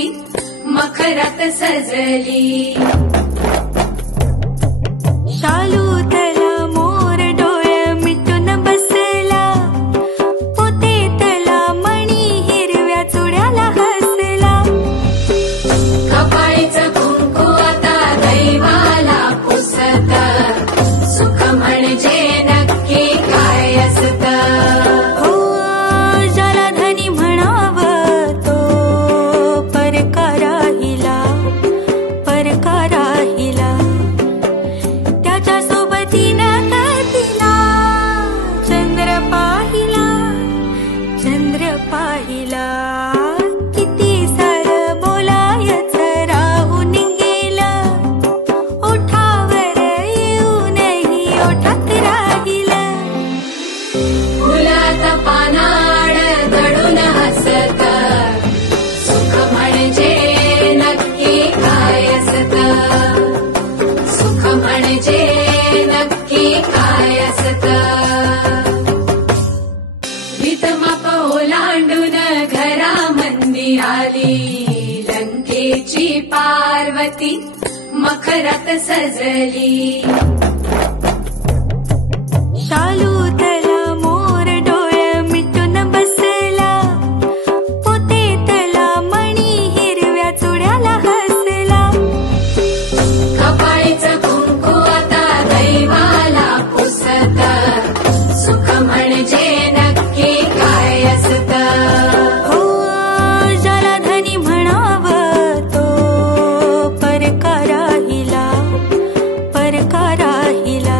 पार्वती मखरात सजली। शालूतला मोर डोळे मिटून बसला, पोतेतला मणी हिरव्या चुड्याला हसला। कपाळीचं कुंकू आता दैवाला पुसत, सुख म्हणजे नक्की काय असत। हो ज्याला धनी म्हणावं तो परका राहिला, परका राहिला। त्याच्या सोबतीनं तिला चंद्र पाहिला, चंद्र पाहिला। किती सारं बोलायचं राहून गेलं, ओठावर येऊनही ओठात राहिलं। फुलात पानाड दडून हसत, सुख म्हणजे नक्की काय असत। सुख म्हणजे नक्की काय असत। भीतमाप ओलांडून घरामंदी आली, लंकेची पार्वती मखरात सजली। शालूतला मोर डोळे मिटून बसला, पोतेतला मणी हिरव्या चुड्याला हसला। कपाळीचं कुंकू आता दैवाला पुसत, सुख म्हणजे नक्की काय असत। हो ज्याला धनी म्हणावं तो परका राहिला, परका राहिला।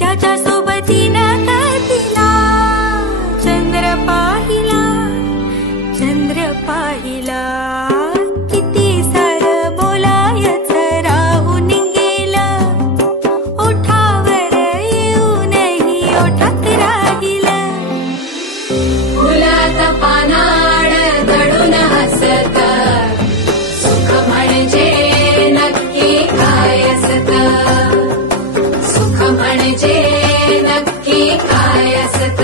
त्याच्या सोबतीनं तिला चंद्र पाहिला, चंद्र पाहिला। किती सारं बोलायचं राहून गेलं, ओठावर येऊनही ओठात राहिलं। फुलात पानाड दडून हसत, सुख म्हणजे नक्की काय असत। सुख म्हणजे नक्की काय असत।